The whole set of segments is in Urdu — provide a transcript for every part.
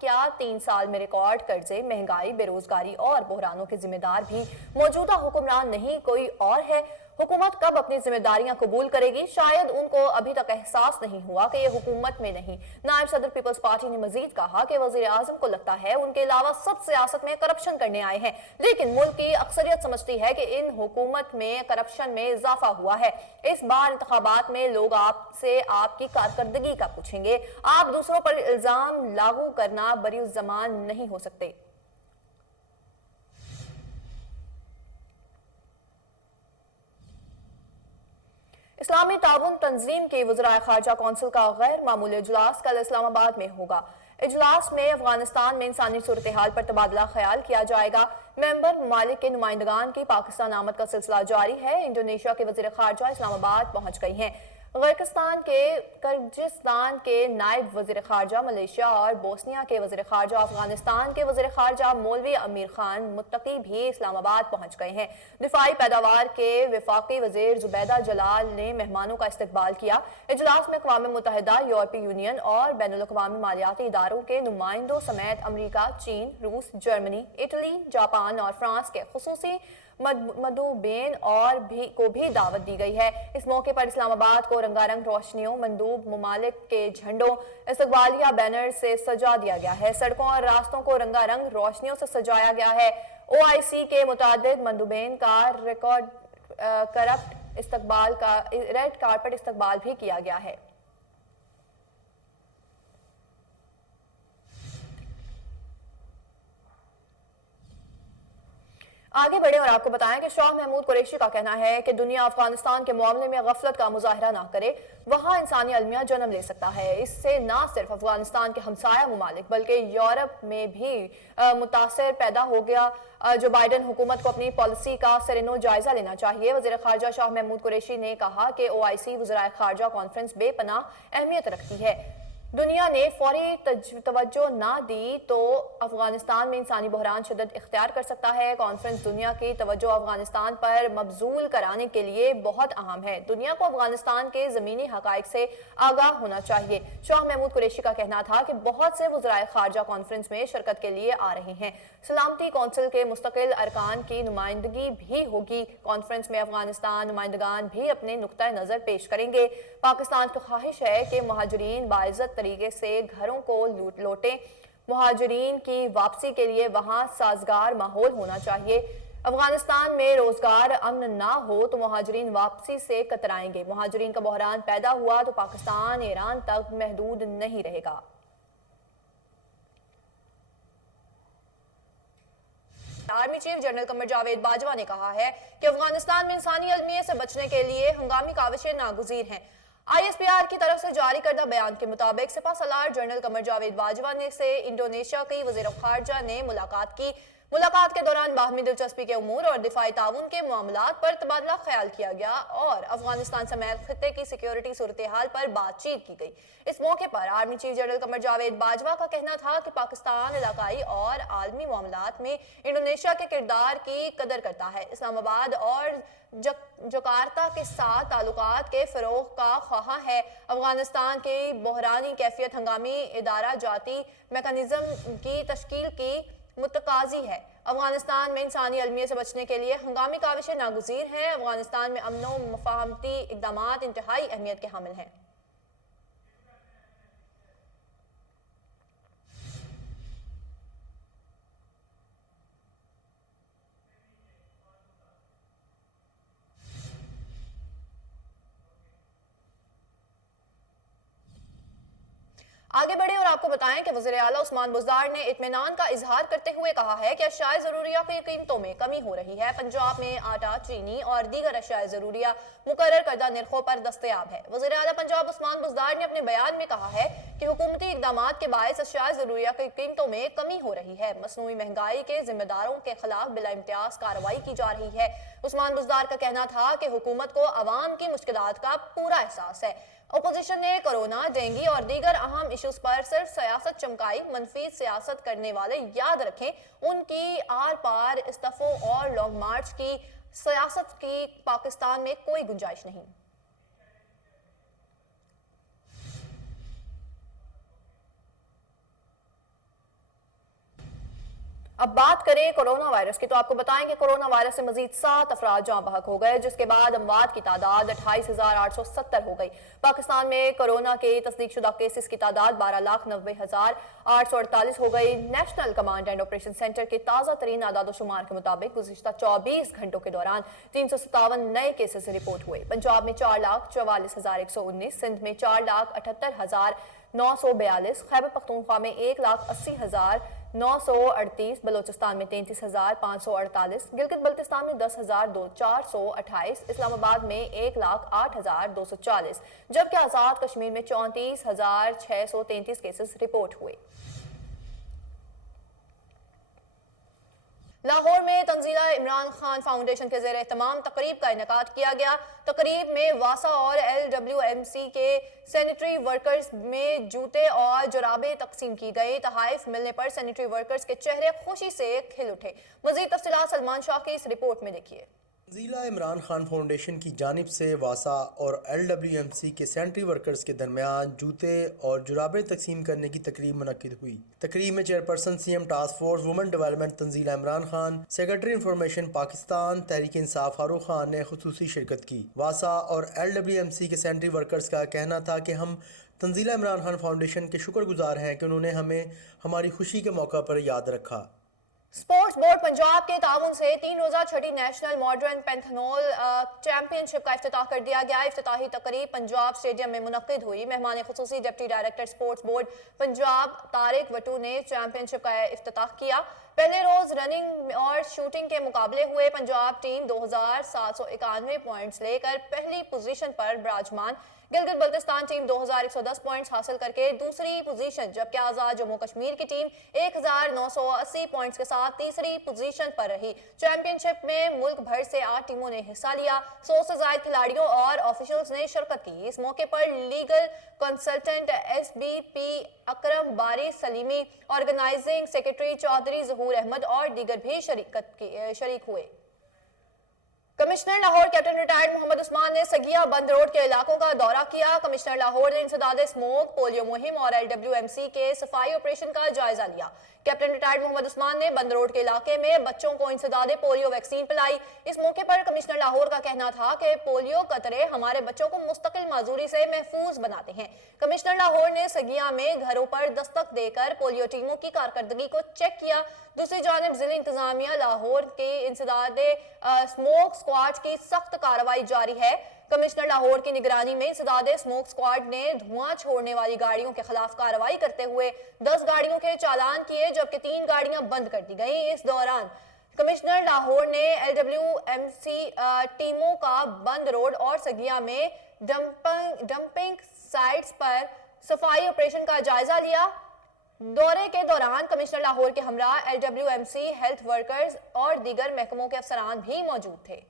کیا 3 سال میں ریکارڈ قرضے، مہنگائی، بے روزگاری اور بحرانوں کے ذمہ دار بھی موجودہ حکمران نہیں کوئی اور ہے؟ حکومت کب اپنی ذمہ داریاں قبول کرے گی؟ شاید ان کو ابھی تک احساس نہیں ہوا کہ یہ حکومت میں نہیں۔ نائب صدر پیپلز پارٹی نے مزید کہا کہ وزیر اعظم کو لگتا ہے ان کے علاوہ سب سیاست میں کرپشن کرنے آئے ہیں، لیکن ملک کی اکثریت سمجھتی ہے کہ ان حکومت میں کرپشن میں اضافہ ہوا ہے۔ اس بار انتخابات میں لوگ آپ سے آپ کی کارکردگی کا پوچھیں گے۔ آپ دوسروں پر الزام لاگو کرنا بری الزمان نہیں ہو سکتے۔ اسلامی تعاون تنظیم کی وزرائے خارجہ کونسل کا غیر معمولی اجلاس کل اسلام آباد میں ہوگا۔ اجلاس میں افغانستان میں انسانی صورتحال پر تبادلہ خیال کیا جائے گا۔ ممبر ممالک کے نمائندگان کی پاکستان آمد کا سلسلہ جاری ہے۔ انڈونیشیا کے وزیر خارجہ اسلام آباد پہنچ گئی ہیں۔ کرغزستان کے نائب وزیر خارجہ، ملیشیا اور بوسنیا کے وزیر خارجہ، افغانستان کے وزیر خارجہ مولوی امیر خان متقی بھی اسلام آباد پہنچ گئے ہیں۔ دفاعی پیداوار کے وفاقی وزیر زبیدہ جلال نے مہمانوں کا استقبال کیا۔ اجلاس میں اقوام متحدہ، یورپی یونین اور بین الاقوامی مالیاتی اداروں کے نمائندوں سمیت امریکہ، چین، روس، جرمنی، اٹلی، جاپان اور فرانس کے خصوصی مندوبین کو بھی دعوت دی گئی ہے۔ اس موقع پر اسلام آباد کو رنگا رنگ روشنیوں، مندوب ممالک کے جھنڈوں، استقبالیہ بینر سے سجا دیا گیا ہے۔ سڑکوں اور راستوں کو رنگا رنگ روشنیوں سے سجایا گیا ہے۔ OIC کے متعدد مندوبین کا ریڈ کارپٹ استقبال بھی کیا گیا ہے۔ آگے بڑھیں اور آپ کو بتائیں کہ شاہ محمود قریشی کا کہنا ہے کہ دنیا افغانستان کے معاملے میں غفلت کا مظاہرہ نہ کرے، وہاں انسانی المیہ جنم لے سکتا ہے۔ اس سے نہ صرف افغانستان کے ہمسایہ ممالک بلکہ یورپ میں بھی متاثر پیدا ہو گیا۔ جو بائیڈن حکومت کو اپنی پالیسی کا سرنو جائزہ لینا چاہیے۔ وزیر خارجہ شاہ محمود قریشی نے کہا کہ OIC وزرائے خارجہ کانفرنس بے پناہ اہمیت رکھتی ہے۔ دنیا نے فوری توجہ نہ دی تو افغانستان میں انسانی بحران شدت اختیار کر سکتا ہے۔ کانفرنس دنیا کی توجہ افغانستان پر مبذول کرانے کے لیے بہت اہم ہے۔ دنیا کو افغانستان کے زمینی حقائق سے آگاہ ہونا چاہیے۔ شاہ محمود قریشی کا کہنا تھا کہ بہت سے وزرائے خارجہ کانفرنس میں شرکت کے لیے آ رہے ہیں۔ سلامتی کونسل کے مستقل ارکان کی نمائندگی بھی ہوگی۔ کانفرنس میں افغانستان نمائندگان بھی اپنے نقطہ نظر پیش کریں گے۔ پاکستان کی خواہش ہے کہ مہاجرین باعزت طریقے سے گھروں کو لوٹیں۔ مہاجرین کی واپسی کے لیے وہاں سازگار ماحول ہونا چاہیے۔ افغانستان میں روزگار امن نہ ہو تو مہاجرین واپسی سے کترائیں گے۔ مہاجرین کا بحران پیدا ہوا تو پاکستان ایران تک محدود نہیں رہے گا۔ Army chief general Qamar Javed Bajwa نے کہا ہے کہ افغانستان میں انسانی المیہ سے بچنے کے لیے ہنگامی کاوشیں ناگزیر ہیں۔ ISPR کی طرف سے جاری کردہ بیان کے مطابق سپہ سالار جنرل قمر جاوید باجوہ سے انڈونیشیا کی وزیر خارجہ نے ملاقات کی۔ ملاقات کے دوران باہمی دلچسپی کے امور اور دفاعی تعاون کے معاملات پر تبادلہ خیال کیا گیا اور افغانستان سمیت خطے کی سیکیورٹی صورتحال پر بات چیت کی گئی۔ اس موقع پر army chief general Qamar Javed Bajwa کا کہنا تھا کہ پاکستان علاقائی اور عالمی معاملات میں انڈونیشیا کے کردار کی قدر کرتا ہے۔ اسلام آباد اور جکارتا کے ساتھ تعلقات کے فروغ کا خواہاں ہے۔ افغانستان کی بحرانی کیفیت ہنگامی ادارہ جاتی میکانزم کی تشکیل کی متقاضی ہے۔ افغانستان میں انسانی المیہ سے بچنے کے لیے ہنگامی کاوشیں ناگزیر ہیں۔ افغانستان میں امن و مفاہمتی اقدامات انتہائی اہمیت کے حامل ہیں۔ آگے بڑھیں اور آپ کو بتائیں کہ وزیر اعلیٰ عثمان بزدار نے اطمینان کا اظہار کرتے ہوئے کہا ہے کہ اشیاء ضروریہ کی قیمتوں میں کمی ہو رہی ہے۔ پنجاب میں آٹا، چینی اور دیگر اشیاء ضروریہ مقرر کردہ نرخوں پر دستیاب ہے۔ وزیر اعلیٰ پنجاب عثمان بزدار نے اپنے بیان میں کہا ہے کہ حکومتی اقدامات کے باعث اشیاء ضروریہ کی قیمتوں میں کمی ہو رہی ہے۔ مصنوعی مہنگائی کے ذمہ داروں کے خلاف بلا امتیاز کارروائی کی جا رہی ہے۔ عثمان بزدار کا کہنا تھا کہ حکومت کو عوام کی مشکلات کا پورا احساس ہے۔ اپوزیشن نے کرونا، ڈینگی اور دیگر اہم ایشوز پر صرف سیاست چمکائی۔ منفی سیاست کرنے والے یاد رکھیں ان کی آر پار استعفوں اور لانگ مارچ کی سیاست کی پاکستان میں کوئی گنجائش نہیں۔ اب بات کریں کورونا وائرس کی تو آپ کو بتائیں کہ کورونا وائرس سے مزید 7 افراد جاں بحق ہو گئے، جس کے بعد اموات کی تعداد 28,870 ہو گئی۔ پاکستان میں کورونا کے تصدیق شدہ کیسز کی تعداد 12,90,848 ہو گئی۔ National command and operation centre کے تازہ ترین اعداد و شمار کے مطابق گزشتہ 24 گھنٹوں کے دوران 357 نئے کیسز رپورٹ ہوئے۔ پنجاب میں 4,44,119، سندھ میں 4,78,942، خیبر پختونخوا میں 1,80,938، بلوچستان میں 33,548، گلگت بلتستان میں 10,428، اسلام آباد میں 1,08,240، جبکہ آزاد کشمیر میں 34,633 کیسز رپورٹ ہوئے۔ لاہور میں تنزیلہ عمران خان فاؤنڈیشن کے زیر اہتمام تقریب کا انعقاد کیا گیا۔ تقریب میں واسا اور LWMC کے سینیٹری ورکرز میں جوتے اور جرابیں تقسیم کی گئی۔ تحائف ملنے پر سینیٹری ورکرز کے چہرے خوشی سے کھل اٹھے۔ مزید تفصیلات سلمان شاہ کی اس رپورٹ میں دیکھیے۔ تنزیلہ عمران خان فاؤنڈیشن کی جانب سے واسا اور LWMC کے سینیٹری ورکرز کے درمیان جوتے اور جرابیں تقسیم کرنے کی تقریب منعقد ہوئی۔ تقریب میں chairperson CM task force women development Tanzeela Imran Khan, secretary information Pakistan Tehreek Insaf فاروق خان نے خصوصی شرکت کی۔ واسا اور LWMC کے سینیٹری ورکرز کا کہنا تھا کہ ہم تنزیلہ عمران خان فاؤنڈیشن کے شکر گزار ہیں کہ انہوں نے ہمیں ہماری خوشی کے موقع پر یاد رکھا۔ سپورٹس بورڈ پنجاب کے تعاون سے 3 روزہ چھٹی نیشنل ماڈرن پینتھنول چیمپئن شپ کا افتتاح کر دیا گیا۔ افتتاحی تقریب پنجاب اسٹیڈیم میں منعقد ہوئی۔ مہمان خصوصی deputy director sports board Punjab Tariq Wattoo نے چیمپئن شپ کا افتتاح کیا۔ پہلے روز رننگ اور شوٹنگ کے مقابلے ہوئے۔ پنجاب ٹیم 2,791 پوائنٹس لے کر پہلی پوزیشن پر براجمان، گلگت بلتستان ٹیم 2,110 پوائنٹس حاصل کر کے دوسری پوزیشن، جبکہ آزاد جموں کشمیر کی ٹیم 1,980 پوائنٹس کے ساتھ تیسری پوزیشن پر رہی۔ چیمپئن شپ میں ملک بھر سے 8 ٹیموں نے حصہ لیا۔ 100 سے زائد کھلاڑیوں اور آفیشلز نے شرکت کی۔ اس موقع پر لیگل کنسلٹنٹ SBP اکرم باری سلیمی، آرگنائزنگ سیکرٹری چودھری ظہور احمد اور دیگر بھی شریک ہوئے۔ Commissioner Lahore captain retired Muhammad Usman نے سگیا بند روڈ کے علاقوں کا دورہ کیا۔ کمشنر لاہور نے انسداد اسموگ، پولیو مہم اور LWMC کے صفائی آپریشن کا جائزہ لیا۔ کیپٹن ریٹائرڈ محمد عثمان نے بند روڈ کے علاقے میں بچوں کو انسداد پولیو ویکسین پلائی۔ اس موقع پر کمشنر لاہور کا کہنا تھا کہ پولیو قطرے ہمارے بچوں کو مستقل معذوری سے محفوظ بناتے ہیں۔ کمشنر لاہور نے سگیا میں گھروں پر دستک دے کر پولیو ٹیموں کی کارکردگی کو چیک کیا۔ دوسری جانب ضلع انتظامیہ لاہور کے انسداد اسموگ اسکواڈ کی سخت کارروائی جاری ہے۔ کمشنر لاہور کی نگرانی میں انسداد اسموگ اسکواڈ نے دھواں چھوڑنے والی گاڑیوں کے خلاف کارروائی کرتے ہوئے 10 گاڑیوں کے چالان کیے، جبکہ 3 گاڑیاں بند کر دی گئیں۔ اس دوران کمشنر لاہور نے LWMC ٹیموں کا بند روڈ اور سگیا میں ڈمپنگ سائٹس پر صفائی آپریشن کا جائزہ لیا۔ دورے کے دوران کمشنر لاہور کے ہمراہ LWMC ہیلتھ ورکرز اور دیگر محکموں کے افسران بھی موجود تھے۔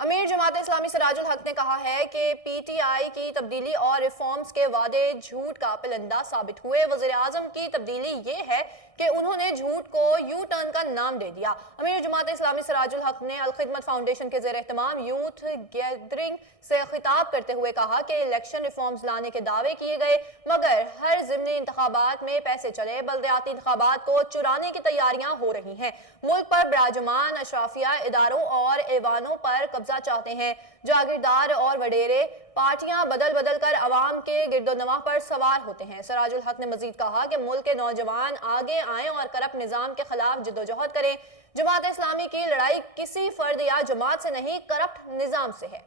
امیر جماعت اسلامی سراج الحق نے کہا ہے کہ PTI کی تبدیلی اور ریفارمز کے وعدے جھوٹ کا پلندہ ثابت ہوئے۔ وزیر اعظم کی تبدیلی یہ ہے کہ انہوں نے جھوٹ کو یو ٹرن کا نام دے دیا۔ امیر جماعت اسلامی سراج الحق نے الخدمت فاؤنڈیشن کے زیر اہتمام یوتھ گیدرنگ سے خطاب کرتے ہوئے کہا کہ الیکشن ریفارمز لانے کے دعوے کیے گئے، مگر ہر ضمنی انتخابات میں پیسے چلے۔ بلدیاتی انتخابات کو چرانے کی تیاریاں ہو رہی ہیں۔ ملک پر براجمان اشرافیہ اداروں اور ایوانوں پر قبضہ چاہتے ہیں۔ جاگیردار اور وڈیرے پارٹیاں بدل بدل کر عوام کے گرد و نواح پر سوار ہوتے ہیں۔ سراج الحق نے مزید کہا کہ ملک کے نوجوان آگے آئیں اور کرپٹ نظام کے خلاف جدوجہد کریں۔ جماعت اسلامی کی لڑائی کسی فرد یا جماعت سے نہیں، کرپٹ نظام سے ہے۔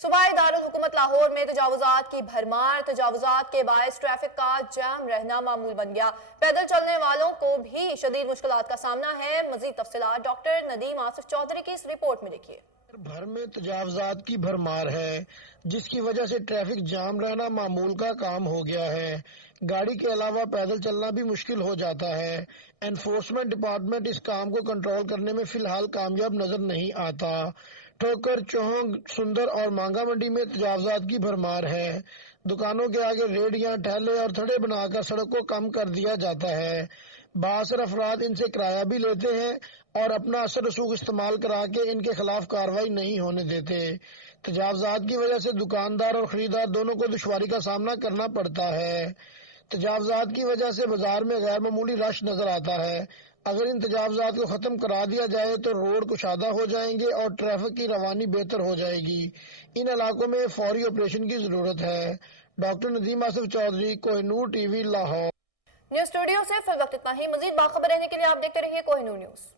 صوبائی دارالحکومت لاہور میں تجاوزات کی بھرمار، تجاوزات کے باعث ٹریفک کا جام رہنا معمول بن گیا۔ پیدل چلنے والوں کو بھی شدید مشکلات کا سامنا ہے۔ مزید تفصیلات ڈاکٹر ندیم آصف چودھری کی اس رپورٹ میں دیکھیے۔ بھر میں تجاوزات کی بھرمار ہے، جس کی وجہ سے ٹریفک جام رہنا معمول کا کام ہو گیا ہے۔ گاڑی کے علاوہ پیدل چلنا بھی مشکل ہو جاتا ہے۔ انفورسمنٹ ڈپارٹمنٹ اس کام کو کنٹرول کرنے میں فی الحال کامیاب نظر نہیں آتا۔ ٹھوکر، چوہنگ، سندر اور مانگا منڈی میں تجاوزات کی بھرمار ہے۔ دکانوں کے آگے ریڑیاں، ٹھیلے اور تھڑے بنا کر سڑک کو کم کر دیا جاتا ہے۔ بااثر افراد ان سے کرایہ بھی لیتے ہیں اور اپنا اثر رسوخ استعمال کرا کے ان کے خلاف کارروائی نہیں ہونے دیتے۔ تجاوزات کی وجہ سے دکاندار اور خریدار دونوں کو دشواری کا سامنا کرنا پڑتا ہے۔ تجاوزات کی وجہ سے بازار میں غیر معمولی رش نظر آتا ہے۔ اگر ان تجاوزات کو ختم کرا دیا جائے تو روڈ کشادہ ہو جائیں گے اور ٹریفک کی روانی بہتر ہو جائے گی۔ ان علاقوں میں فوری آپریشن کی ضرورت ہے۔ Doctor Nadeem Asif Chaudhry, Koh Noor T V, Lahore. News studio سے فی الوقت اتنا ہی۔ مزید باخبر رہنے کے لیے آپ دیکھتے رہیے کوہ نور نیوز۔